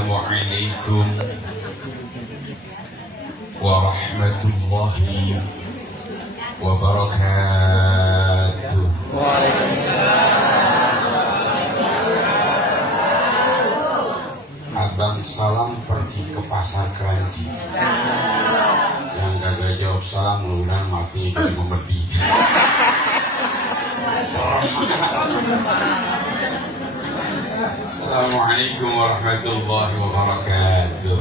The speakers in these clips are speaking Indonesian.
Assalamualaikum warahmatullahi wabarakatuh. Abang salam pergi ke pasar Keranji. Yang gagal jawab salam mudah-mudahan mati jadi memedi. Assalamualaikum warahmatullahi wabarakatuh.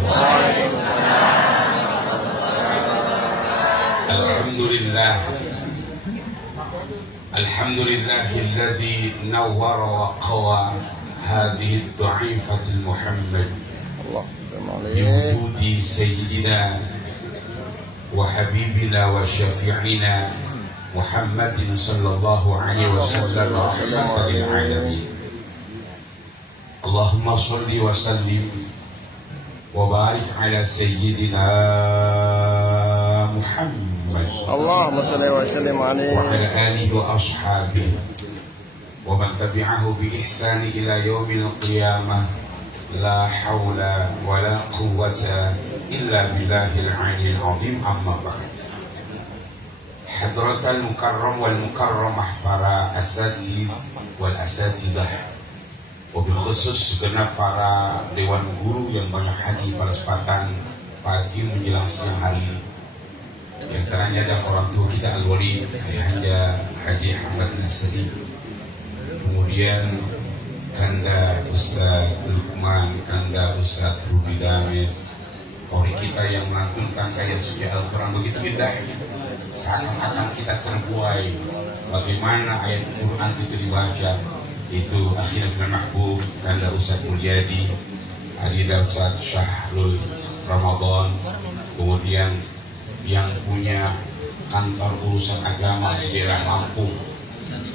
Alhamdulillah. Alhamdulillahilladzi nawwara wa qawa hadhihi ad-du'ifatil Muhammad بوجود سيدنا وحبيبنا وشفيعنا محمد صلى الله عليه وسلم رحمة للعالمين. اللهم صل وسلم وبارك على سيدنا محمد اللهم صل وسلم عليه وعلى آله وأصحابه ومن تبعه بإحسان إلى يوم القيامة. لا حول ولا قوة إلا بالله العلي العظيم. أما بعد. حضرة المكرم والمكرمة para asatidz wal asatidah, wabilkhusus segenap para dewan guru yang banyak hadir pada kesempatan pagi menjelang siang hari. Di antaranya ada orang tua kita Al-Wali Ayahanda Haji Ahmad Nasri, kemudian Kanda Ustaz Lukman, Kanda Ustaz Rudi Dames, kori kita yang melantunkan ayat suci Al-Quran begitu indah, seakan-akan kita terbuai bagaimana ayat Quran itu dibaca. Itu akhirnya Film Mahbub, Kanda Ustaz Mulyadi, Adida Ustaz Syahrul Ramadan, kemudian yang punya kantor urusan agama di daerah Lampung,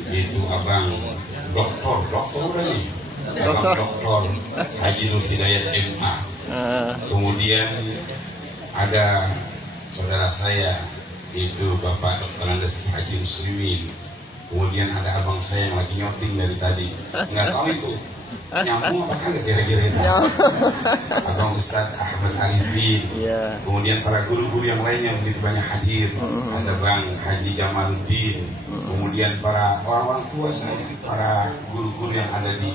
itu Abang Doktor Haji Nur Hidayat MA. Kemudian ada saudara saya itu Bapak Dr. Andes Haji Muslimin. Kemudian ada abang saya yang lagi nyoting dari tadi. Nggak tahu itu nyambung apa kagak kira-kira itu. Abang Ustadz Ahmad Arifin. Kemudian para guru-guru yang lainnya begitu banyak hadir. Ada Bang Haji Jamaluddin. Kemudian para orang-orang tua saya, para guru-guru yang ada di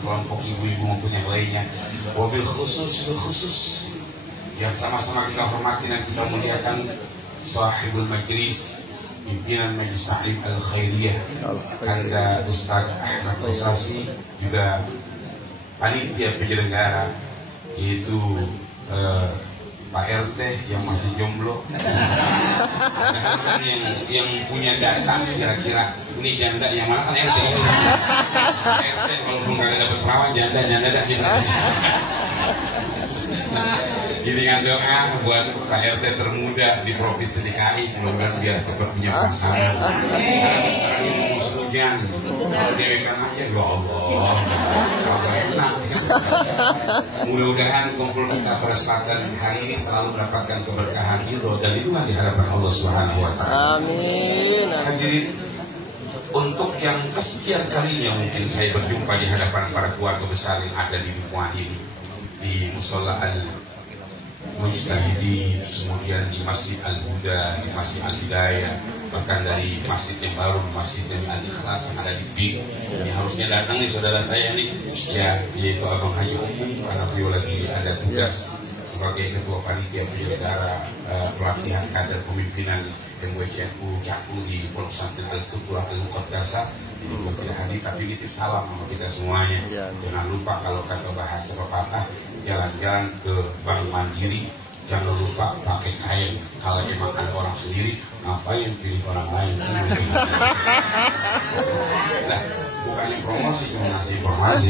kelompok ibu-ibu maupun yang lainnya. Wabil khusus yang sama-sama kita hormati dan kita muliakan sahibul majlis, pimpinan Majelis Ta'lim Al-Khairiyah, Kanda Ustaz Ahmad Qasasi, juga panitia penyelenggara yaitu Pak RT yang masih jomblo, yang punya data kira-kira ini janda yang mana kan RT. RT kalau belum dapat perawan janda dah gitu. Giringan doa buat Pak RT termuda di Provinsi DKI, mudah-mudahan biar cepat punya pasangan. Ini musuh hujan, dewekan aja, ya Allah, enak. Mudah-mudahan kumpul kita pada kesempatan hari ini selalu mendapatkan keberkahan itu dan lindungan di hadapan Allah Subhanahu Wa Taala. Amin. Hadirin, untuk yang kesekian kalinya mungkin saya berjumpa di hadapan para keluarga besar yang ada di rumah ini, di Mushola Mujtahidin, kemudian di Masjid Al-Huda, di Masjid Al-Hidayah, bahkan dari masjid yang baru, Masjid Al-Ikhlas yang ada di PIK. Ini harusnya datang nih saudara saya nih, ya, yaitu Abang Haji Umum, karena beliau lagi ada tugas sebagai ketua panitia penyelenggara pelatihan kader pemimpinan MWCNU Cakung di Pondok Pesantren Al-Tuqra Al-Muqaddasah. Ini tidak hadir tapi nitip salam sama kita semuanya. Jangan lupa kalau kata bahasa pepatah, jalan-jalan ke Bank Mandiri jangan lupa pakai kain. Kalau emang ada orang sendiri, ngapain pilih orang lain? Nah, bukannya promosi, cuma ngasih informasi.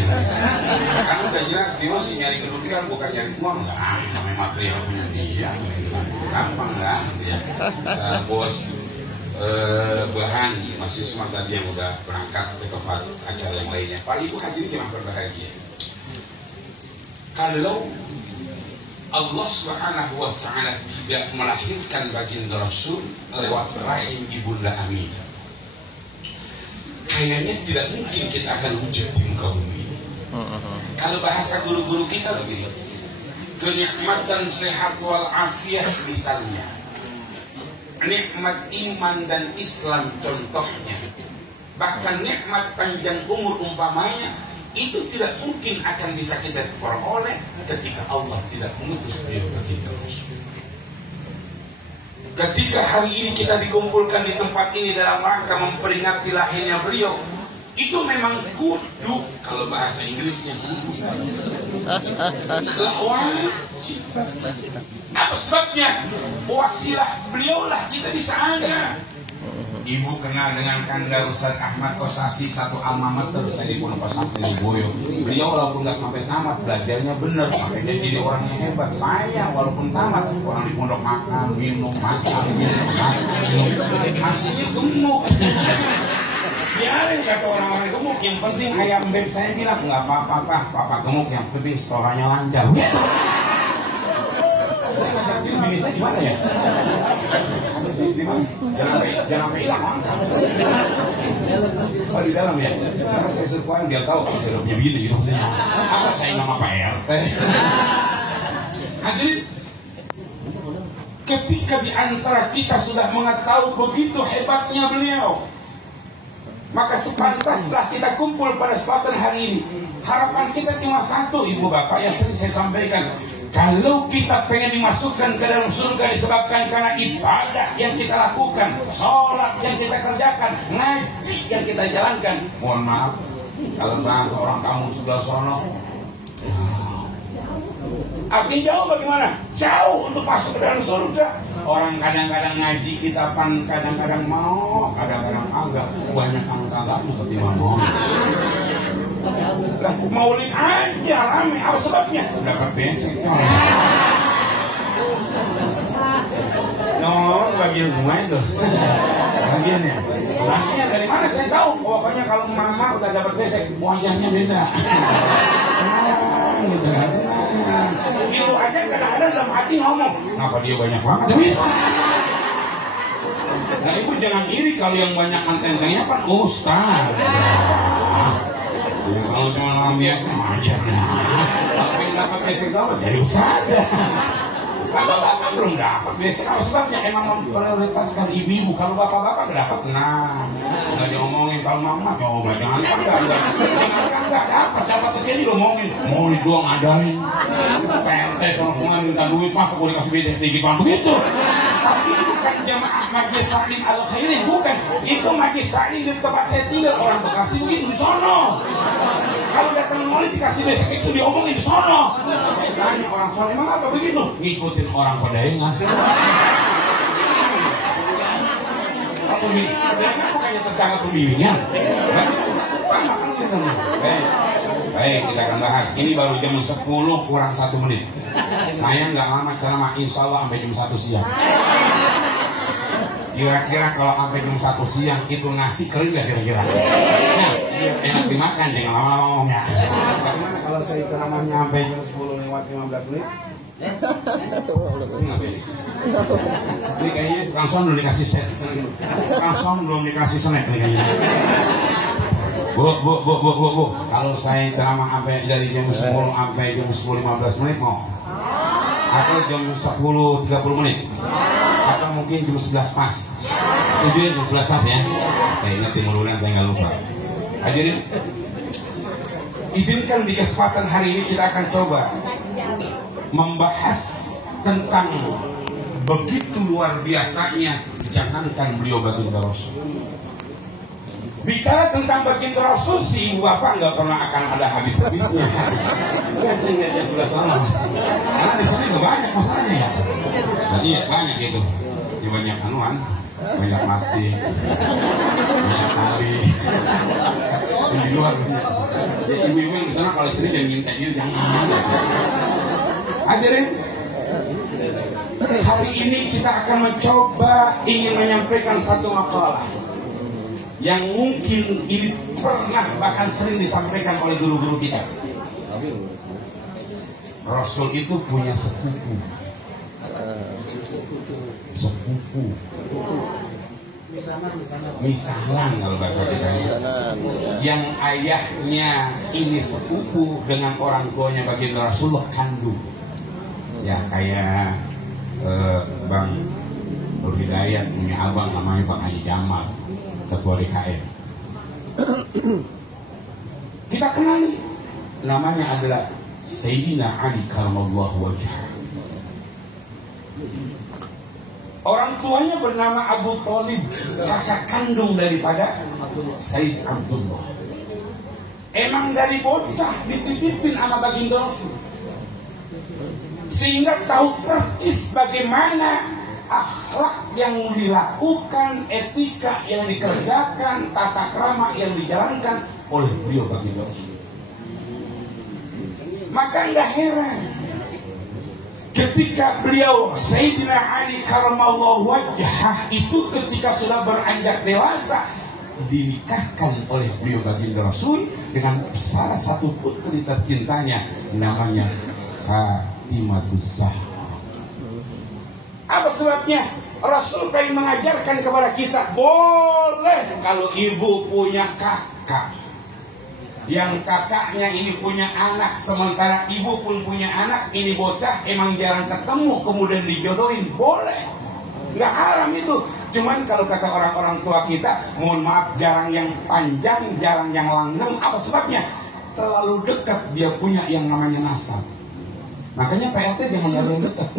Kan udah jelas dia sih nyari kedudukan, bukan nyari uang. Enggak, namanya material punya dia, gampang lah. Ya. Bos bahan mahasiswa tadi yang udah berangkat ke tempat acara yang lainnya. Para ibu hadirin yang berbahagia, kalau Allah Subhanahu wa Ta'ala tidak melahirkan baginda Rasul lewat rahim ibunda Aminah, kayaknya tidak mungkin kita akan wujud di muka bumi. Kalau bahasa guru-guru kita begini, kenikmatan sehat wal afiat misalnya, nikmat iman dan Islam contohnya, bahkan nikmat panjang umur umpamanya, itu tidak mungkin akan bisa kita peroleh ketika Allah tidak mengutus beliau baginda Rasul. Ketika hari ini kita dikumpulkan di tempat ini dalam rangka memperingati lahirnya beliau, itu memang kudu, kalau bahasa Inggrisnya kudu, wajib. Apa sebabnya? Wasilah beliau lah kita bisa ada. Ibu kenal dengan Kanda Ustaz Ahmad Kosasi, satu alma mater di Pondok Pesantren di Boyo. Beliau walaupun nggak sampai tamat, belajarnya benar sampai dia jadi orang yang hebat. Saya walaupun tamat, orang di pondok makan, minum, masih gemuk. Biarin kata orang-orang gemuk, yang penting ayam beb. Saya bilang nggak apa-apa, papa gemuk, yang penting setorannya lancar. Saya ngajak dia, bini saya gimana ya? Jangan sampai hilang mantap. Oh di dalam ya. Karena saya suruh biar tahu kalau saya punya begini gitu maksudnya. Masa saya nama Pak RT. Hadirin, ketika di antara kita sudah mengetahui begitu hebatnya beliau, maka sepantaslah kita kumpul pada kesempatan hari ini. Harapan kita cuma satu, ibu bapak, yang sering saya sampaikan. Kalau kita pengen dimasukkan ke dalam surga disebabkan karena ibadah yang kita lakukan, sholat yang kita kerjakan, ngaji yang kita jalankan. Mohon maaf, kalau bahasa orang kampung sebelah sono, artinya jauh bagaimana? Jauh untuk masuk ke dalam surga. Orang kadang-kadang ngaji kita pan, kadang-kadang mau, kadang-kadang agak. Banyak angka ketimbang mau. Maulid aja rame, apa sebabnya? Dapat besek. No, bagian semua itu. Bagiannya. Bagian dari mana saya tahu? Pokoknya kalau mama udah dapat besek, wajahnya beda. Gitu kan. Itu aja kadang-kadang dalam hati ngomong, kenapa dia banyak banget? Nah ibu jangan iri kalau yang banyak anteng-antengnya kan ustaz. Ya, kalau cuma orang biasa aja nah. Kalau yang dapat besek dapat jadi ustaz. Kalau bapak belum dapat besek, apa sebabnya? Emang memprioritaskan ibu-ibu. Kalau bapak-bapak dapat, nah nggak diomongin. Kalau mama coba jangan nggak dapat terjadi diomongin. Mau doang adain. PRT sono-sono minta duit, masuk boleh kasih beda sedikit begitu. Tapi itu bukan jamaah majlis taklim al khairin, bukan. Itu majlis taklim di tempat saya tinggal, orang Bekasi begitu di sono. Kalau datang maulid dikasih besek itu diomongin di sono. Tanya orang sono, emang apa begitu? Ngikutin orang pada ingat. Apa nih? Jangan makanya terjaga pembimbingan. Baik, kita akan bahas. Ini baru jam 10 kurang 1 menit. Saya nggak lama ceramah, insya Allah sampai jam 1 siang. Kira-kira kalau sampai jam 1 siang itu nasi kering nggak kira-kira? Nah, enak dimakan, jangan lama-lama ngomongnya. Bagaimana kalau saya ceramahnya sampai jam 10 lewat 15 menit? Ini kayaknya langsung belum dikasih set. Langsung belum dikasih snack nih kayaknya. Bu. Kalau saya ceramah sampai dari jam 10 sampai jam 10.15 menit mau? Atau jam 10.30 menit? Atau mungkin jam 11 pas? Setuju ya jam 11 pas ya? Saya ingat mudah-mudahan saya nggak lupa. Hadirin, izinkan di kesempatan hari ini kita akan coba membahas tentang begitu luar biasanya jangankan beliau baginda Rasul. Bicara tentang baginda Rasul sih ibu bapak nggak pernah akan ada habis-habisnya. Enggak, saya ingat yang sudah sama. Karena di sini nggak banyak masalahnya ya. Nah, iya banyak itu. Di banyak anuan, banyak plastik, banyak tali. Di luar. Ibu-ibu yang di sana kalau sini jangan ngintek gitu, jangan. Hadirin, hari ini kita akan mencoba ingin menyampaikan satu makalah yang mungkin ini pernah bahkan sering disampaikan oleh guru-guru kita. Rasul itu punya sepupu. Misalan kalau bahasa kita, yang ayahnya ini sepupu dengan orang tuanya baginda Rasulullah kandung. Ya kayak Bang Nur Hidayat punya abang namanya Bang Haji Jamal, ketua DKM. Kita kenali, namanya adalah Sayyidina Ali karramallahu wajhah. Orang tuanya bernama Abu Thalib, kakak kandung daripada Sayyid Abdullah. Emang dari bocah dititipin sama baginda Rasul, sehingga tahu persis bagaimana akhlak yang dilakukan, etika yang dikerjakan, tata krama yang dijalankan oleh beliau baginda Rasul. Maka nggak heran ketika beliau Sayyidina Ali karramallahu wajhah itu ketika sudah beranjak dewasa dinikahkan oleh beliau baginda Rasul dengan salah satu putri tercintanya namanya Fatimatus Zahra. Apa sebabnya? Rasul pengen mengajarkan kepada kita, boleh kalau ibu punya kakak, yang kakaknya ini punya anak, sementara ibu pun punya anak, ini bocah emang jarang ketemu, kemudian dijodohin, boleh, nggak haram itu. Cuman kalau kata orang-orang tua kita, mohon maaf, jarang yang panjang, jarang yang langgeng. Apa sebabnya? Terlalu dekat dia punya yang namanya nasab. Makanya PRT jangan yang dekat.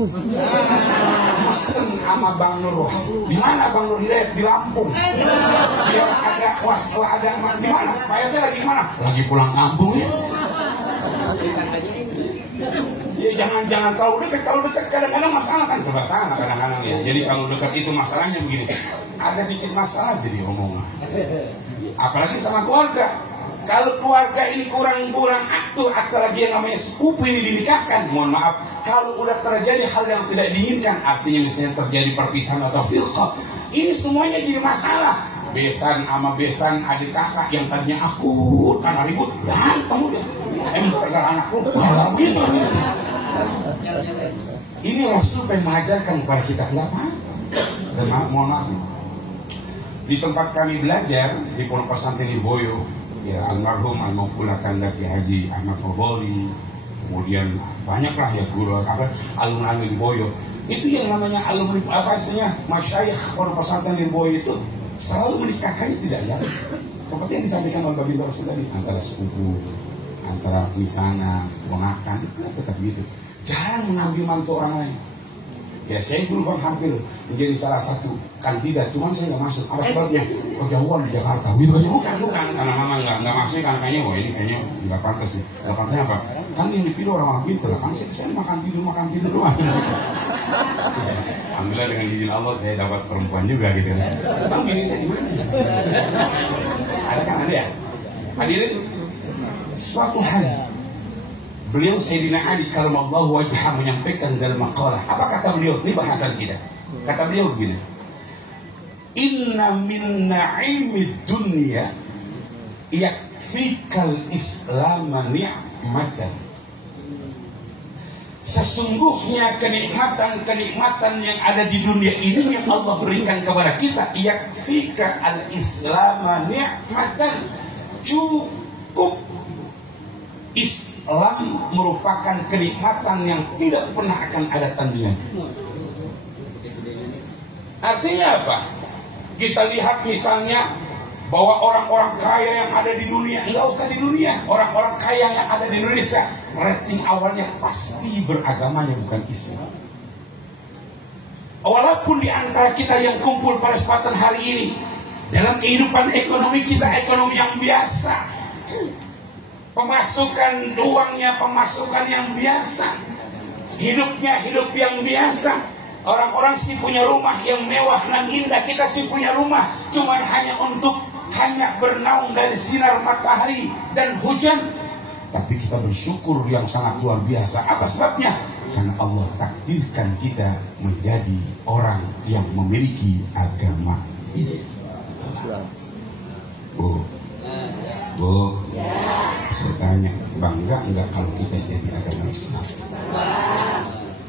Mesen sama Bang Nur. Di mana Bang Nur Hidayat? Di Lampung. Biar ada waslah, ada di mana? PRT lagi di mana? Lagi pulang kampung ya. Ya jangan terlalu dekat. Kalau dekat kadang-kadang masalah kan serba salah kadang-kadang ya. Jadi kalau dekat itu masalahnya begini. Ada dikit masalah jadi omongan. Apalagi sama keluarga. Kalau keluarga ini kurang atur, lagi yang namanya sepupu ini dinikahkan, mohon maaf, kalau udah terjadi hal yang tidak diinginkan, artinya misalnya terjadi perpisahan atau firqah, ini semuanya jadi masalah. Besan sama besan, adik kakak yang tadinya akut, karena ribut, berantem udah. Gara-gara anak lu, gitu. Ini Rasul pengen mengajarkan kepada kita, nggak apa-apa. Dan mohon maaf, di tempat kami belajar di Pondok Pesantren Lirboyo, ya almarhum Al-Mafula Kandaki Haji Ahmad Fadholi, kemudian banyaklah ya guru alumni Lirboyo. Itu yang namanya alumni apa istilahnya masyayikh Pondok Pesantren Lirboyo itu selalu menikahkannya tidak ya. Seperti yang disampaikan oleh baginda Rasul tadi, antara sepupu, antara misana, ponakan, itu tetap gitu. Jarang mengambil mantu orang lain. Ya saya dulu Bang hampir menjadi salah satu kandidat, cuman saya nggak masuk. Apa sebabnya? Kejauhan di Jakarta. Gitu aja bukan karena memang nggak masuk, karena kayaknya wah ini kayaknya nggak pantas nih. Nggak pantasnya apa? Kan yang dipilih orang-orang pintar lah. Kan saya makan tidur doang. Alhamdulillah dengan izin Allah saya dapat perempuan juga gitu. Bang ini saya di mana? Ada kan ada ya? Hadirin, suatu hari beliau Sayyidina Ali karramallahu wajhah menyampaikan dalam maqalah. Apa kata beliau? Ini bahasan kita. Kata beliau begini. Inna min na'imid dunya yakfikal islama ni'matan. Sesungguhnya kenikmatan yang ada di dunia ini yang Allah berikan kepada kita, yakfika al-islama ni'matan. Cukup. Islam merupakan kenikmatan yang tidak pernah akan ada tandingan. Artinya apa? Kita lihat misalnya bahwa orang-orang kaya yang ada di dunia, enggak usah di dunia, orang-orang kaya yang ada di Indonesia, rating awalnya pasti beragamanya bukan Islam. Walaupun di antara kita yang kumpul pada kesempatan hari ini, dalam kehidupan ekonomi kita, ekonomi yang biasa, pemasukan uangnya pemasukan yang biasa, hidupnya hidup yang biasa. Orang-orang sih punya rumah yang mewah dan indah, kita sih punya rumah cuman hanya bernaung dari sinar matahari dan hujan. Tapi kita bersyukur yang sangat luar biasa. Apa sebabnya? Karena Allah takdirkan kita menjadi orang yang memiliki agama Islam. Bu, saya tanya, bangga enggak kalau kita jadi agama Islam?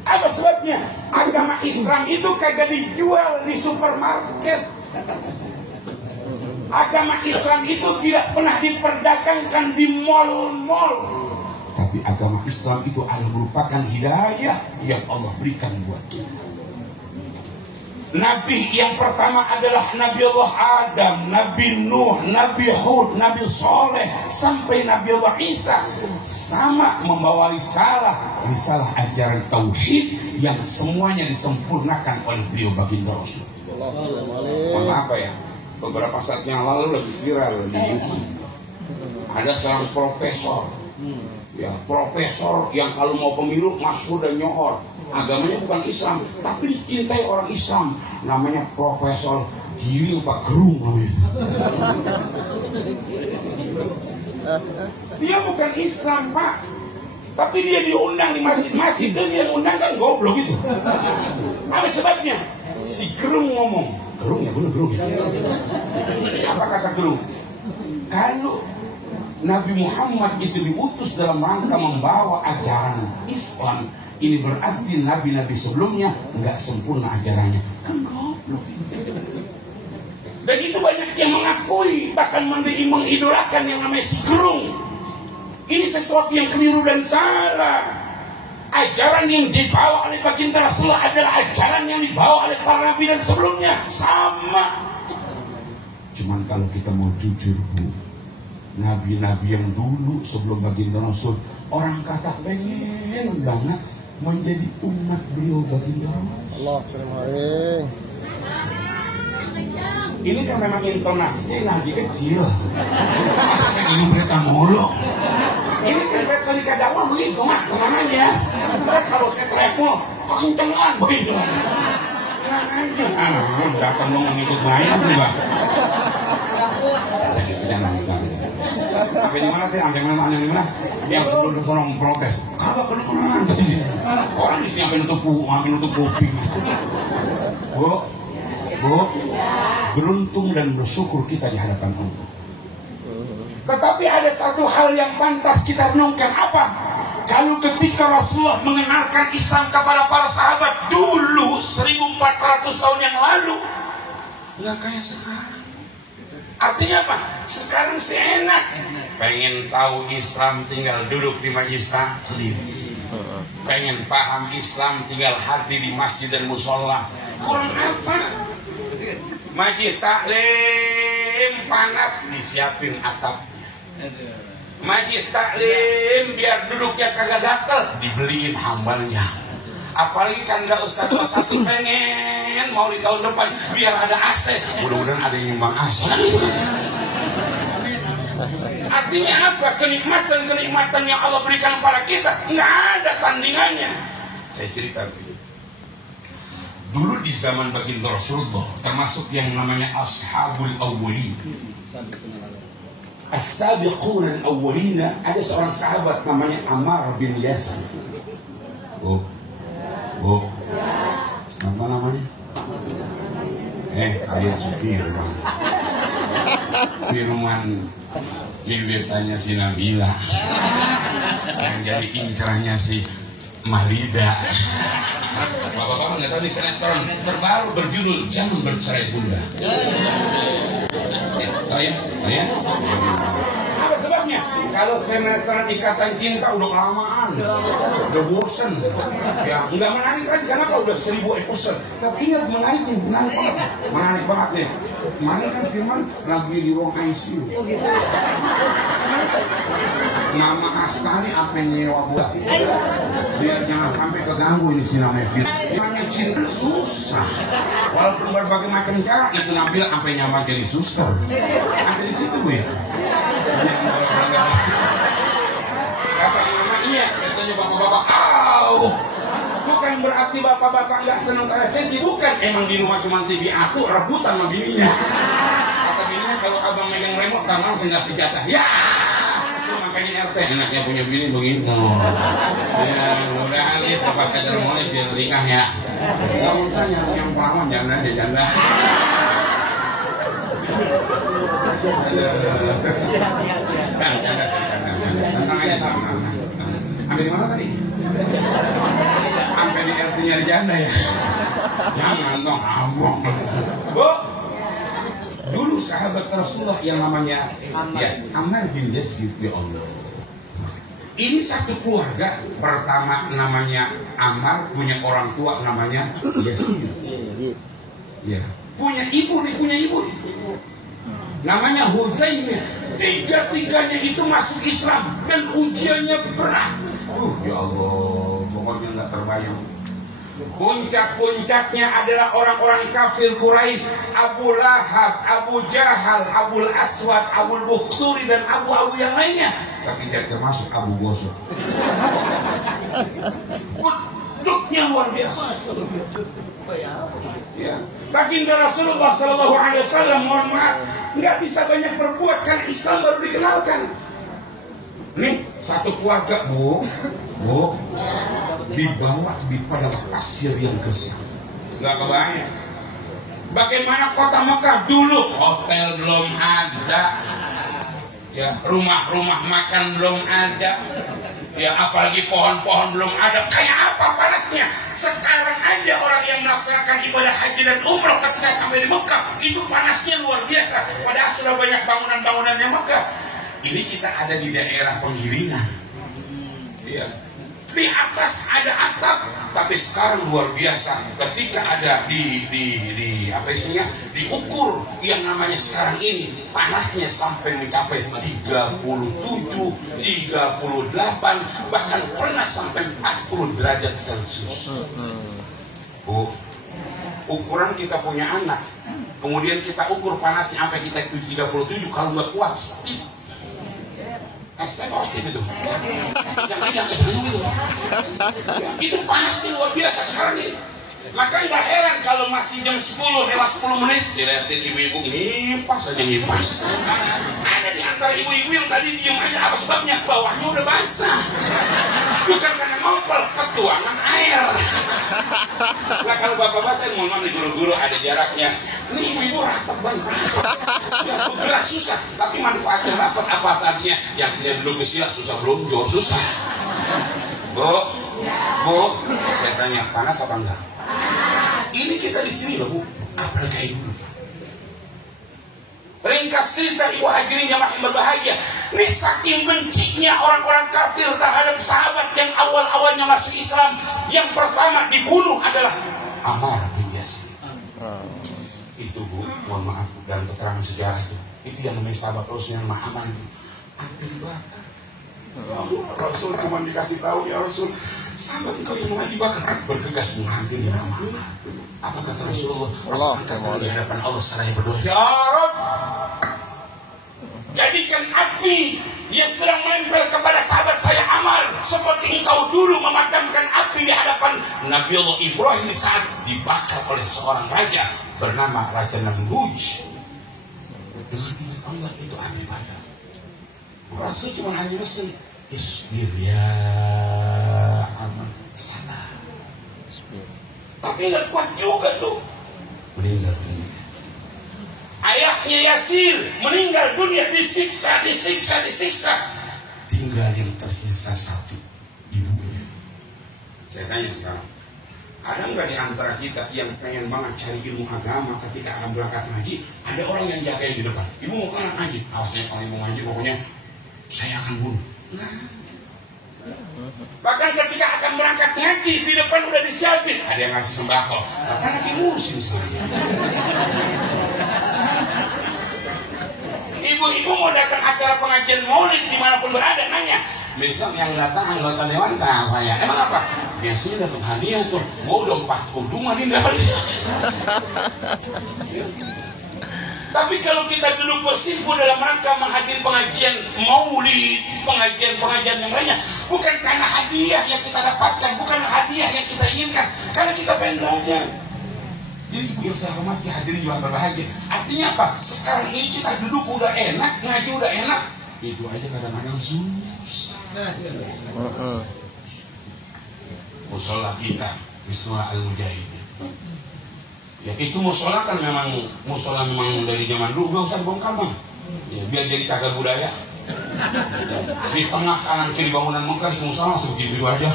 Apa sebabnya? Agama Islam itu kagak dijual di supermarket. Agama Islam itu tidak pernah diperdagangkan di mal-mal. Tapi agama Islam itu adalah merupakan hidayah yang Allah berikan buat kita. Nabi yang pertama adalah Nabi Allah Adam, Nabi Nuh, Nabi Hud, Nabi Soleh, sampai Nabi Allah Isa, sama membawa risalah ajaran tauhid yang semuanya disempurnakan oleh beliau baginda Rasul. Apa ya? Beberapa saat yang lalu lagi viral di YouTube. Ada seorang profesor, ya profesor yang kalau mau pemilu masyhur dan nyohor. Agamanya bukan Islam, tapi dicintai orang Islam. Namanya Profesor Giring Pak Gerung namanya. Dia bukan Islam, Pak, tapi dia diundang di masjid-masjid. Dan dia undang kan goblok gitu. Apa sebabnya? Si Gerung ngomong, Gerung ya bener Gerung. Apa kata Gerung? Kalau Nabi Muhammad itu diutus dalam rangka membawa ajaran Islam, ini berarti nabi-nabi sebelumnya nggak sempurna ajarannya. Kan goblok. Dan itu banyak yang mengakui, bahkan mengidolakan yang namanya si Gerung. Ini sesuatu yang keliru dan salah. Ajaran yang dibawa oleh baginda Rasulullah adalah ajaran yang dibawa oleh para nabi dan sebelumnya. Sama. Cuman kalau kita mau jujur, Bu, nabi-nabi yang dulu sebelum baginda Rasul, orang kata pengen banget menjadi umat beliau baginda Rasul. Ini kan memang intonasinya lagi kecil. Masa saya ingin berita mulu. Ini kan berita di kadawal begitu mah kemananya. Kalau saya teriak mulu, kencengan begitu. Tenang aja. Datang ngomong ikut main juga. Jangan. Tapi di mana sih? Sampai mana? Yang sebelum sono protes. Kagak kedengeran tadi. Orang di sini sampai nutup kuping. Bu, beruntung dan bersyukur kita di hadapan Allah. Tetapi ada satu hal yang pantas kita renungkan. Apa? Kalau ketika Rasulullah mengenalkan Islam kepada para sahabat dulu 1400 tahun yang lalu, nggak kayak sekarang. Artinya apa? Sekarang sih enak. Pengen tahu Islam tinggal duduk di majelis taklim. Pengen paham Islam tinggal hadir di masjid dan musola. Kurang apa? Majelis taklim panas disiapin atap. Majelis taklim biar duduknya kagak gatel dibeliin hambalnya. Apalagi kan nggak Ustaz pengen mau di tahun depan biar ada AC. Mudah-mudahan ada yang nyumbang AC. Artinya apa? Kenikmatan yang Allah berikan kepada kita nggak ada tandingannya. Saya cerita dulu di zaman baginda Rasulullah, termasuk yang namanya Ashabul Awwalin, As-Sabiqun Al-Awwalin, ada seorang sahabat namanya Ammar bin Yasir. Bu, apa namanya? Kalian Firman. Firman liwetannya si Nabila, yang jadi incerahnya si Malida. Bapak-bapak nggak tahu di sinetron terbaru berjudul Jangan Bercerai Bunda. Oh ya? Apa sebabnya? Kalau sinetron Ikatan Cinta udah kelamaan, udah bosen, ya nggak menarik lagi. Kenapa? Udah 1000 episode. Tapi ingat menarik banget nih. Kemarin kan Firman lagi di ruang ICU. Nama Astari apa nyewa buat? Biar jangan sampai keganggu ini si namanya Firman. Namanya cinta susah. Walaupun berbagai macam cara, itu Nabil sampai nyamar jadi suster. Ada di situ Bu ya. Kata mama iya, katanya bapak-bapak. Bukan berarti bapak-bapak nggak senang televisi, bukan. Emang di rumah cuma TV aku rebutan sama bininya. Kata bininya kalau abang megang remote, tangan saya ngasih jatah. Ya. Makanya RT enaknya punya bini begitu. Ya, mudah-mudahan ya pas saya mulai biar nikah ya. Enggak usah yang perawan jangan aja janda. Tentang aja tangan. Ambil di mana tadi? Sampai di RT-nya di janda ya. Jangan dong, abang. Bu, dulu sahabat Rasulullah yang namanya Ammar bin Yasir, ya Allah. Ini satu keluarga. Pertama namanya Ammar, punya orang tua namanya Yasir. Ya. Punya ibu nih. Namanya Hudzaimah. Tiga-tiganya itu masuk Islam dan ujiannya berat. Ya Allah, pokoknya nggak terbayang. Puncak-puncaknya adalah orang-orang kafir Quraisy, Abu Lahab, Abu Jahal, Abul Aswad, Abul Bukhturi dan abu-abu yang lainnya. Tapi tidak termasuk Abu Gosok. Kuduknya luar biasa. Ya. Baginda Rasulullah SAW, mohon maaf, nggak bisa banyak berbuat karena Islam baru dikenalkan. Nih satu keluarga bu, dibawa di padang pasir yang gersang. Nggak kebayang. Bagaimana kota Mekah dulu? Hotel belum ada, ya rumah-rumah makan belum ada, ya apalagi pohon-pohon belum ada. Kayak apa panasnya? Sekarang aja orang yang melaksanakan ibadah haji dan umroh ketika sampai di Mekah itu panasnya luar biasa. Padahal sudah banyak bangunan-bangunannya Mekah. Ini kita ada di daerah penggiringan. Iya. Di atas ada atap, tapi sekarang luar biasa. Ketika ada diukur yang namanya sekarang ini panasnya sampai mencapai 37, 38, bahkan pernah sampai 40 derajat Celcius. Oh, ukuran kita punya anak, kemudian kita ukur panasnya sampai kita 37, kalau nggak kuat stip. Itu itu panasnya luar biasa sekarang ini. Maka nggak heran kalau masih jam 10 lewat 10 menit si liatin ibu-ibu ngipas aja ngipas. Ada di antara ibu-ibu yang tadi diem aja, apa sebabnya? Bawahnya udah basah. Bukan karena ngompol, ketuangan air. Nah kalau bapak-bapak saya mohon maaf nih, guru-guru ada jaraknya. Ini ibu-ibu rapat banget. Bergerak susah, tapi manfaatnya rapat apa tadinya? Yang tidak dulu kesiak susah belum jauh susah. Bu, saya tanya panas apa enggak? Ini kita di sini loh bu, apalagi kayak dulu. Ringkas cerita ibu hadirin yang makin berbahagia. Ini saking bencinya orang-orang kafir terhadap sahabat yang awal-awalnya masuk Islam. Yang pertama dibunuh adalah Ammar bin Yasir. Itu bu, mohon maaf dalam keterangan sejarah itu yang namanya sahabat terusnya Ammar api dibakar. Rasul cuma dikasih tahu, ya Rasul, sahabat engkau yang mau dibakar, bergegas menghampiri nama. Apa kata Rasulullah? Rasulullah di hadapan Allah seraya berdoa, ya Rabb, jadikan api yang sedang menempel kepada sahabat saya Ammar seperti engkau dulu memadamkan api di hadapan Nabi Allah Ibrahim saat dibakar oleh seorang raja bernama Raja Namruj. Dengan izin Allah itu api padam. Rasul cuma hanya mesin, isbir ya Ammar, sabar. Tapi nggak kuat juga tuh, meninggal dunia. Ayahnya Yasir meninggal dunia, disiksa. Tinggal yang tersisa satu, ibunya. Saya tanya sekarang, ada nggak di antara kita yang pengen banget cari ilmu agama ketika akan berangkat ngaji? Ada orang yang jagain di depan. Ibu mau ke anak ngaji, awasnya kalau ibu ngaji pokoknya saya akan bunuh. Nah. Bahkan ketika akan berangkat ngaji di depan udah disiapin, ada yang ngasih sembako. Bahkan lagi musim sebenarnya. Ibu-ibu mau datang acara pengajian maulid dimanapun berada, nanya, besok yang datang anggota dewan siapa ya? Emang apa? Biasanya dapat hadiah tuh. Gua udah 4 kerudungan ini dapat. Tapi kalau kita duduk bersimpu dalam rangka menghadiri pengajian maulid, pengajian yang lainnya, bukan karena hadiah yang kita dapatkan, bukan hadiah yang kita inginkan, karena kita pengen belajar. Jadi ibu yang saya hormati, hadirin juga berbahagia. Artinya apa? Sekarang ini kita duduk udah enak, ngaji udah enak, itu aja kadang-kadang susah. Musola kita, Wisma Al-Mujahidin. Ya itu musola kan memang dari zaman dulu, nggak usah dibongkar bang. Ya, biar jadi cagar budaya. Di tengah kanan kiri bangunan Mekah itu musola langsung gitu aja.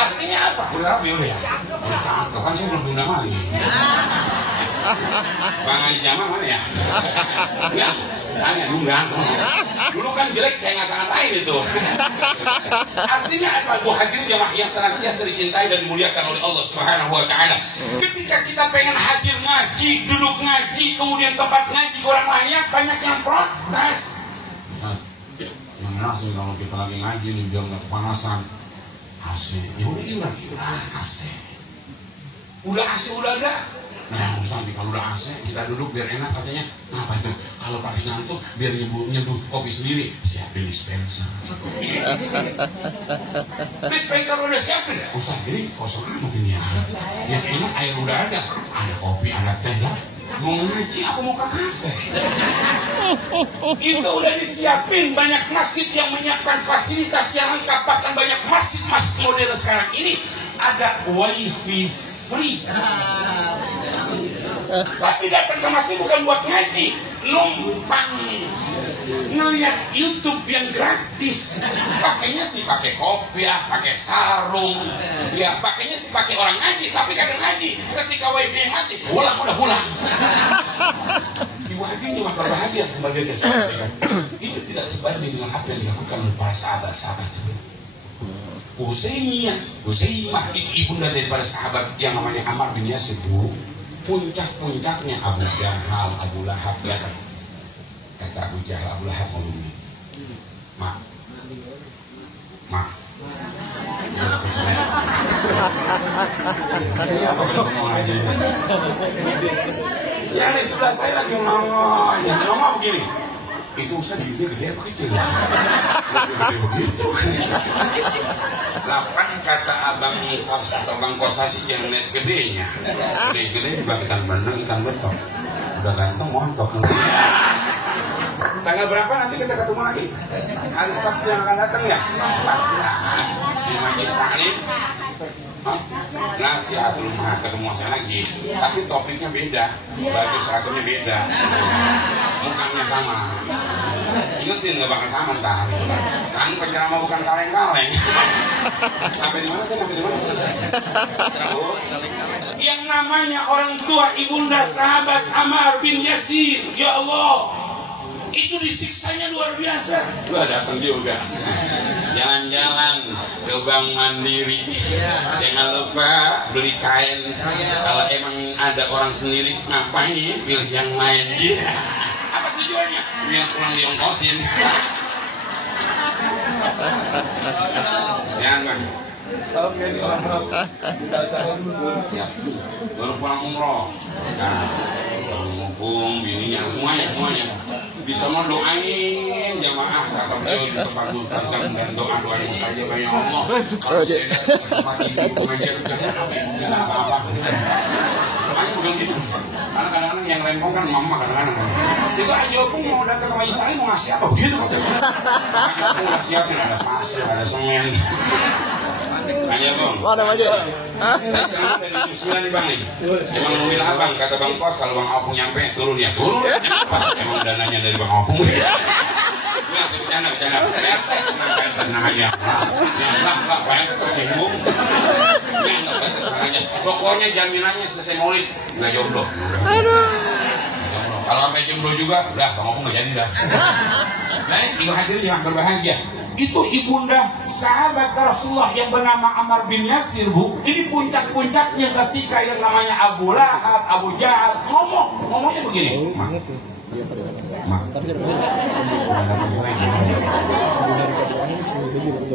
Artinya apa? Udah rapi udah ya. Kan saya belum diundang lagi. Bang Ali Jamal mana ya? Ya. Tanya diundang. Dulu kan jelek saya ngata-ngatain itu. Artinya apa? Muhajirin jamaah yang senantiasa dicintai dan dimuliakan oleh Allah Subhanahu wa taala. Ketika kita pengen hadir ngaji, duduk ngaji, kemudian tempat ngaji kurang layak, banyak yang protes. Yang enak sih kalau kita lagi ngaji nih biar nggak kepanasan. AC, ya udah iuran AC. Udah AC udah ada. Nah, Ustaz, kalau udah AC kita duduk biar enak katanya. Apa itu? Kalau pasti ngantuk biar nyeduh kopi sendiri. Siapin dispenser. Dispenser udah siapin ya? Ustaz, ini kosong amat ini ya. Yang enak air udah ada. Ada kopi, ada teh ya. Mau ngaji apa mau ke kafe? Itu udah disiapin. Banyak masjid yang menyiapkan fasilitas yang lengkap. Bahkan banyak masjid-masjid modern sekarang ini ada wifi free. Tapi datang ke masjid bukan buat ngaji, numpang ngeliat YouTube yang gratis. Pakainya sih pakai kopiah, pakai sarung, ya pakainya sih pakai orang ngaji, tapi kagak ngaji. Ketika wifi mati, udah pulang. Diwajibkan cuma berbahagia kembali ke sahabat. Itu tidak sebanding dengan apa yang dilakukan oleh para sahabat-sahabat. Usaimah itu ibunda daripada sahabat yang namanya Ammar bin Yasir. Puncak-puncaknya Abu Jahal, Abu Lahab, ya kan? Kata Abu Jahal, Abu Lahab mau begini, Ma, ini apa ngomong aja ini? Yang di sebelah saya lagi ngomong begini. Itu Ustaz bibirnya gede apa kecil? Gede begitu. Lapan kata abang kos atau bang kosasi yang net gedenya. Gede dibangkan bandeng ikan betok. Udah ganteng montok. Tanggal berapa nanti kita ketemu lagi? Hari Sabtu yang akan datang ya? 14 di Majelis Taklim. Nasihatul Umah ketemu saya lagi. Tapi topiknya beda. Baju seragamnya beda. Mukanya sama. Ingetin nggak bakal sama ntar. Kan penceramah bukan kaleng-kaleng. Sampai di mana kan? Sampai di mana? Yang namanya orang tua ibunda sahabat Ammar bin Yasir, ya Allah, itu disiksanya luar biasa. Gua datang juga. Jalan-jalan ke Bank Mandiri. Jangan lupa beli kain. Kalau emang ada orang sendiri ngapain pilih yang lain. Apa tujuannya? Biar pulang diongkosin. Jangan Bang. Ya, baru pulang umroh. Nah, mumpung bininya semuanya. Bisa mau doain jamaah kata beliau di tempat pasang dan doa yang saja banyak Allah. Kalau saya tempat ini mengajar jangan apa-apa. Makanya bukan gitu. Karena kadang-kadang yang rempong kan mama kadang-kadang. Itu aja pun mau datang ke Majelis Taklim mau ngasih apa begitu katanya. Aku nggak siapin ada pasir, ada semen. Aja Bang. Mana aja? Saya terima dari jam 9 nih Bang nih. Emang nungguin abang, kata Bang Kos kalau Bang Opung nyampe turun ya. Turun kenapa? Emang dananya dari Bang Opung. Ya, bercanda. Tenang aja. Enggak, banyak tersinggung. Enggak, pokoknya jaminannya selesai maulid nggak jomblo. Aduh. Kalau sampai jomblo juga, udah Bang Opung nggak jadi dah. Nah, ibu hadirin yang berbahagia. Itu ibunda sahabat Rasulullah yang bernama Ammar bin Yasir, Bu. Ini puncak-puncaknya ketika yang namanya Abu Lahab, Abu Jahal ngomongnya begini.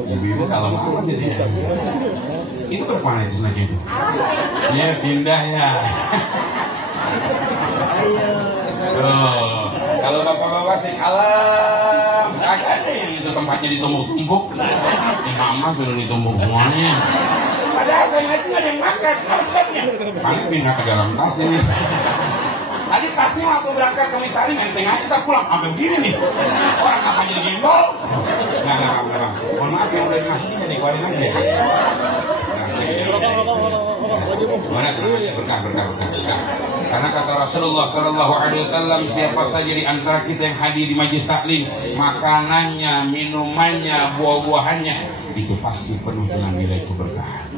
Ibu kalau mau jadi itu kemana itu sengaja itu? Ya pindah ya. Kalau bapak-bapak sih alam, kagak ada yang itu tempatnya ditumbuk-tumbuk. Di mama sudah ditumbuk semuanya. Padahal saya ngaji nggak ada yang makan. Apa sebabnya? Paling pindah ke dalam tas ini. Tadi tasnya waktu berangkat ke Misalin enteng aja kita pulang sampai begini nih. Orang apa jadi gimbal? Nggak. Mohon maaf yang udah dimasukin jadi keluarin aja. Berkah. Karena kata Rasulullah SAW, siapa saja di antara kita yang hadir di Majelis Taklim, makanannya, minumannya, buah-buahannya itu pasti penuh dengan nilai keberkahan.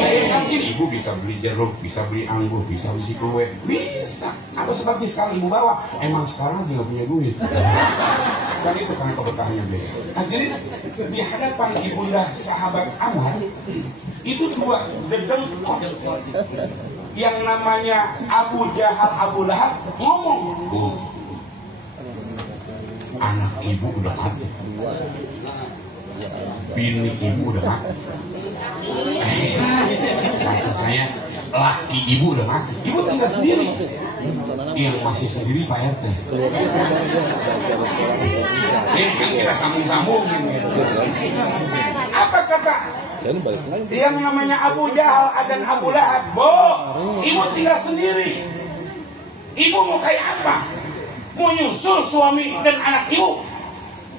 Saya yakin ibu bisa beli jeruk, bisa beli anggur, bisa beli kue, bisa. Apa sebabnya sekali ibu bawa? Emang sekarang dia nggak punya duit. Dan itu karena keberkahannya beliau. Hadirin, di hadapan ibunda sahabat Amar itu dua dedengkot. Yang namanya Abu Jahal, Abu Lahab ngomong, anak ibu udah mati, bini ibu udah mati. Maksud saya, laki ibu udah mati, ibu tinggal sendiri. Yang masih sendiri Pak RT. Kan kita sambung-sambungin gitu. Apa kata yang namanya Abu Jahal dan Abu Lahab? Ibu tinggal sendiri. Ibu mau kayak apa? Mau nyusul suami dan anak ibu?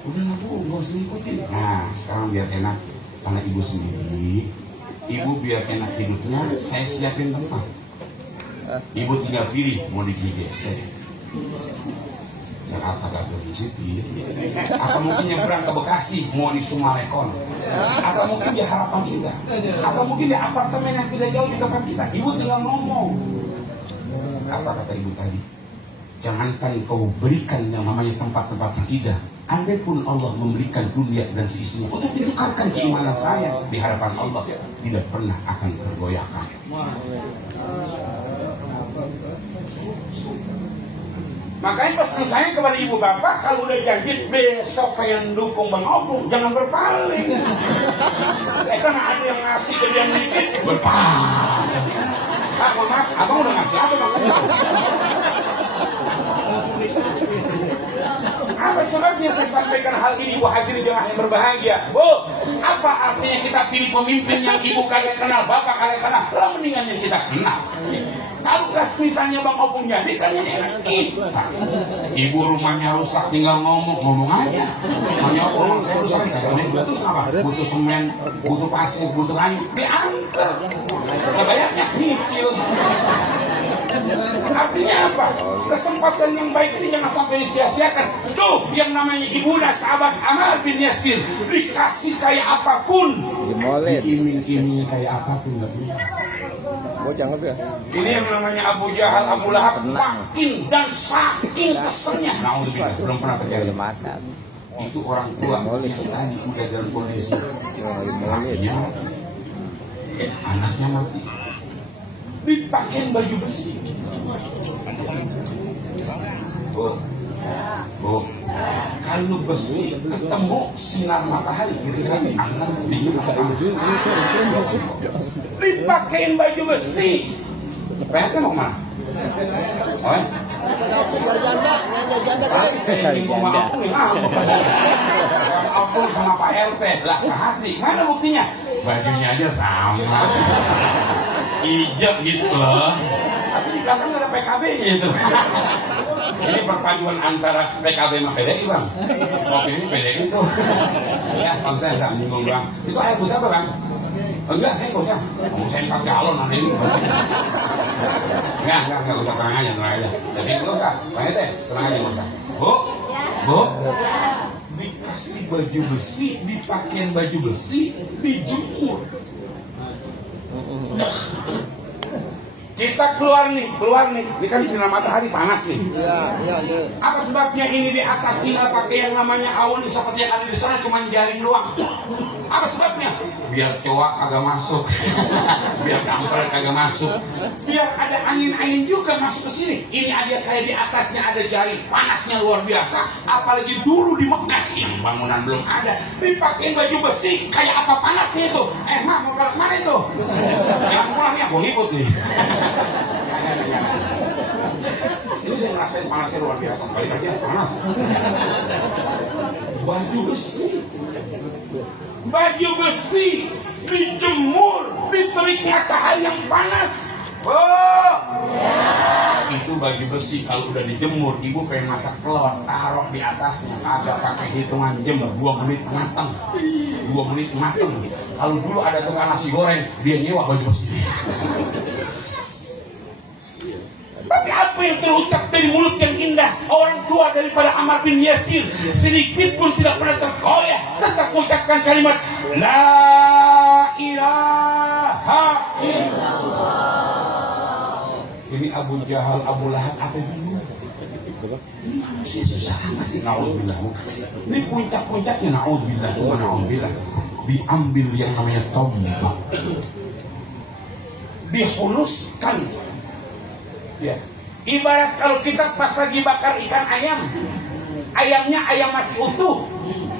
Udah lah bu, gak usah ikutin. Nah sekarang biar enak, karena ibu sendiri, ibu biar enak hidupnya, saya siapin tempat. Ibu tinggal pilih mau di GGC, yang kata Green City, atau mungkin nyebrang ke Bekasi mau di Sumarekon, atau mungkin di Harapan Indah, atau mungkin di apartemen yang tidak jauh di tempat kita. Ibu tinggal ngomong. Apa kata ibu tadi? Jangankan kau berikan yang namanya tempat-tempat yang indah, andai pun Allah memberikan dunia dan seisinya untuk ditukarkan keimanan saya di hadapan Allah, tidak pernah akan tergoyahkan. Makanya pesan saya kepada ibu bapak, kalau udah janji besok pengen dukung Bang Opung, jangan berpaling. Karena ada yang ngasih gedean dikit, berpaling. Maaf, abang udah ngasih apa Bang? Apa sebabnya saya sampaikan hal ini, Bu hadirin jemaah yang berbahagia? Bu, apa artinya kita pilih pemimpin yang ibu kalian kenal, bapak kalian kenal? Lah mendingan yang kita kenal. Kalau misalnya Bang Opung jadi, kan yang enak kita. Ibu rumahnya rusak, tinggal ngomong aja. Hanya rumah saya rusak, butuh apa? Butuh semen, butuh pasir, butuh kayu, diantar. Bayarnya nyicil. Artinya apa? Kesempatan yang baik ini jangan sampai disia-siakan. Tuh, yang namanya ibunda sahabat Ammar bin Yasir, dikasih kayak apapun, diiming-imingi kayak apapun nggak bisa. Ini yang namanya Abu Jahal, Abu Lahab makin dan saking keselnya. Naudzubillah, belum pernah terjadi. Itu orang tua yang tadi udah dalam kondisi anaknya mati, dipakein baju besi. Kalau besi ketemu sinar matahari, kira-kira diangkat dipakein baju besi. PRT mau kemana? Opung sama Pak RT lah sehati. Mana buktinya? Bajunya aja sama, hijau gitu loh. Tapi di belakang ada PKB-nya itu. Ini perpaduan antara PKB sama PDI Bang. Oke, ini PDI tuh. Ya, Bang saya nggak nyinggung Bang. Itu air bus apa Bang? Enggak, saya nggak usah. Mau saya 4 galon ada ini. Enggak usah, tenang aja. Jadi nggak usah. Pak RT, tenang aja nggak usah. Bu, dikasih baju besi, dipakein baju besi, dijemur. Kita keluar nih, ini kan sinar matahari panas nih. Iya. Apa sebabnya ini di atas tinggal pakai yang namanya awan seperti yang ada di sana, cuma jaring doang? Apa sebabnya? Biar cowok kagak masuk, biar kampret kagak masuk, biar ada angin juga masuk ke sini. Ini ada saya di atasnya ada jaring, panasnya luar biasa. Apalagi dulu di Mekah yang bangunan belum ada, dipakein baju besi, kayak apa panasnya itu? Mak mau balik mana itu? Yang pulangnya gue ngikut nih. Ini saya ngerasain panasnya luar biasa. Balik aja panas. Baju besi dijemur di terik matahari yang panas. Itu baju besi kalau udah dijemur, ibu pengen masak telur, taruh di atasnya, agak pakai hitungan jam, 2 menit matang. Kalau dulu ada tukang nasi goreng, dia nyewa baju besi. Tapi apa yang terucap dari mulut yang indah orang tua daripada Ammar bin Yasir, sedikit pun tidak pernah tergoyah, tetap mengucapkan kalimat La ilaha illallah. ini Abu Jahal, Abu Lahab, apa bingung? Ini manusia susah masih naudzubillah. Ini puncak-puncaknya naudzubillah, semua naudzubillah. Diambil yang namanya tombak, dihuluskan. Ya, ibarat kalau kita pas lagi bakar ikan ayam, ayamnya ayam masih utuh.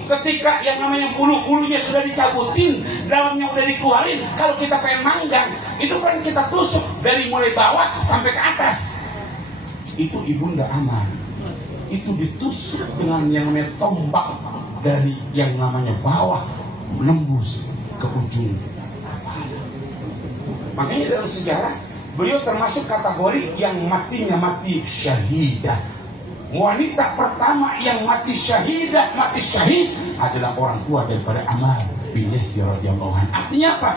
Ketika yang namanya bulu-bulunya sudah dicabutin, dalamnya udah dikeluarin, kalau kita pengen manggang, itu kan kita tusuk dari mulai bawah sampai ke atas. Itu ibunda aman. Itu ditusuk dengan yang namanya tombak dari yang namanya bawah menembus ke ujung. Makanya dalam sejarah beliau termasuk kategori yang matinya mati syahidah. Wanita pertama yang mati syahid adalah orang tua daripada Ammar bin Yasir radhiyallahu anhu. Artinya apa?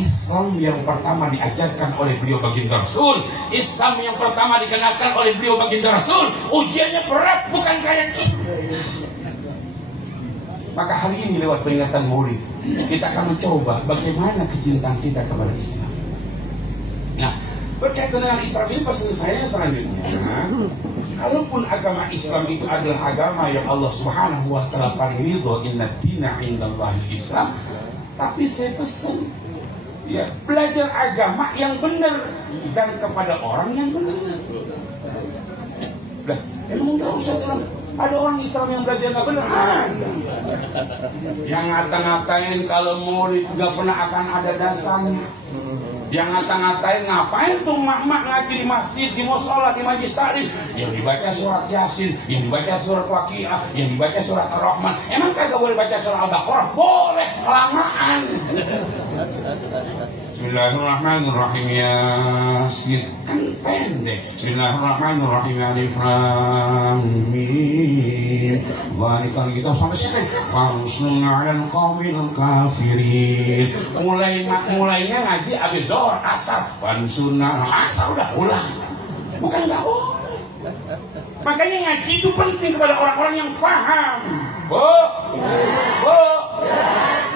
Islam yang pertama diajarkan oleh beliau baginda Rasul, Islam yang pertama dikenalkan oleh beliau baginda Rasul, ujiannya berat, bukan kayak kita. Maka hari ini lewat peringatan Maulid, kita akan mencoba bagaimana kecintaan kita kepada Islam. Nah, berkaitan dengan Islam ini pesan saya selanjutnya, kalaupun agama Islam itu adalah agama yang Allah Subhanahu wa taala paling ridho, inna dina indallahil Islam, tapi saya pesan, ya, belajar agama yang benar dan kepada orang yang benar. Lah, emang enggak usah bilang ada orang Islam yang belajar nggak benar. Yang ngata-ngatain kalau Maulid nggak pernah akan ada dasarnya. Yang ngata-ngatain ngapain tuh mak-mak ngaji di masjid, di musola, di majlis taklim, yang dibaca surat Yasin, yang dibaca surat Waqiah, yang dibaca surat Ar-Rahman. Emang kagak boleh baca surat Al-Baqarah? Boleh, kelamaan. Bismillahirrahmanirrahim, Yasin kan pendek. Bismillahirrahmanirrahim, Alif Lam Mim. Balikan kita sampai sini. Fansun 'alal qaumil kafirin. Mulainya ngaji habis zuhur, asar, fansun asar udah pulang. Bukan enggak boleh. Makanya ngaji itu penting kepada orang-orang yang faham.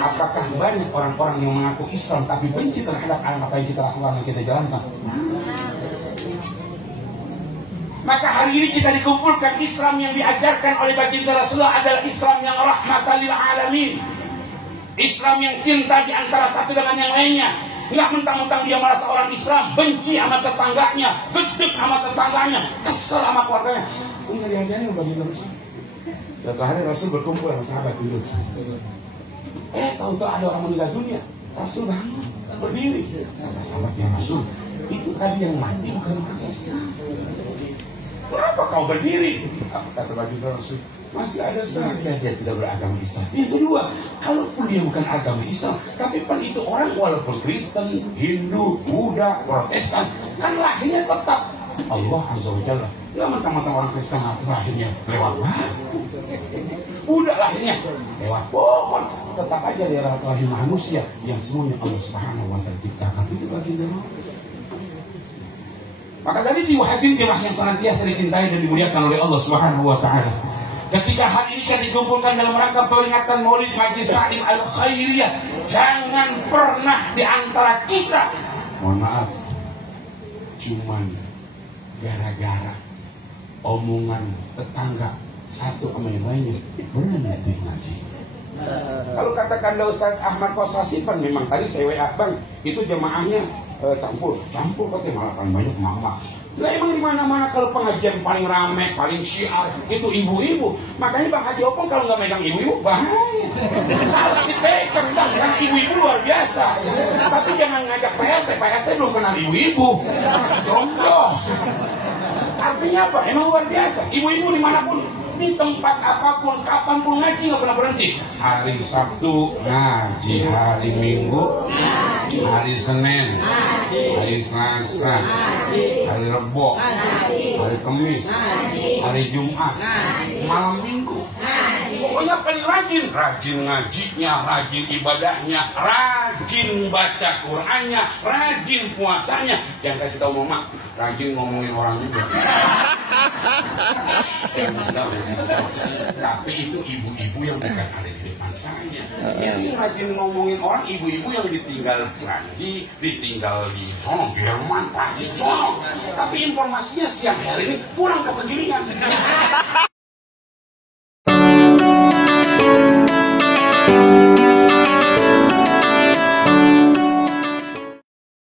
Apakah banyak orang-orang yang mengaku Islam tapi benci terhadap apa yang kita lakukan dan kita jalankan? Maka hari ini kita dikumpulkan, Islam yang diajarkan oleh baginda Rasulullah adalah Islam yang rahmatan lil alamin. Islam yang cinta di antara satu dengan yang lainnya. Enggak mentang-mentang dia merasa orang Islam, benci sama tetangganya, gedek sama tetangganya, kesel sama keluarganya. Itu enggak diajarin oleh baginda Rasul. Suatu hari Rasul berkumpul sama sahabat dulu. Tahu-tahu ada orang meninggal dunia. Rasul bangun, berdiri. Kata sahabatnya Rasul, itu tadi yang mati bukan orang Islam. Kenapa kau berdiri? Kata baginda Rasul, masih ada saja dia tidak beragama Islam. Yang kedua, kalaupun dia bukan agama Islam, tapi kan itu orang walaupun Kristen, Hindu, Buddha, Protestan, kan lahirnya tetap Allah Azza wa Jalla. Ya mentang-mentang orang Kristen lahirnya lewat batu, Buddha lahirnya lewat pohon, tetap aja dia lahir manusia yang semuanya Allah Subhanahu wa taala ciptakan. Itu baginda Rasul. Maka tadi diwahatin jemaah yang senantiasa dicintai dan dimuliakan oleh Allah Subhanahu wa taala. Ketika hari ini kita dikumpulkan dalam rangka peringatan Maulid Majlis Taklim Al-Khairiyah, jangan pernah di antara kita, mohon maaf, cuman gara-gara omongan tetangga satu sama yang lainnya berhenti ngaji. Kalau katakan Ustaz Ahmad Kosasipan, memang tadi saya WA bang, itu jemaahnya campur katanya, malah paling banyak mama. Lah emang di mana-mana kalau pengajian paling ramai, paling syiar itu ibu-ibu. Makanya Bang Haji Opong kalau nggak megang ibu-ibu bahaya. Harus dipegang bang, karena ibu-ibu luar biasa. Tapi jangan ngajak PRT belum kenal ibu-ibu. Jomblo. Artinya apa? Emang luar biasa. Ibu-ibu dimanapun, di tempat apapun, kapanpun ngaji nggak pernah berhenti. Hari Sabtu ngaji, hari Minggu ngaji, hari Senin ngaji, hari Selasa ngaji, hari Rebo ngaji, hari Kamis ngaji, hari Jumat ngaji, malam Minggu ngaji. pokoknya paling rajin. Rajin ngajinya, rajin ibadahnya, rajin baca Qur'annya, rajin puasanya. Jangan kasih tahu mama, rajin ngomongin orang juga. Tapi itu ibu-ibu yang bukan ada di depan saya. Itu yang rajin ngomongin orang, ibu-ibu yang ditinggal Franji, ditinggal di sono, Jerman, Prancis, sono. Tapi informasinya siang hari ini pulang ke pegilingan.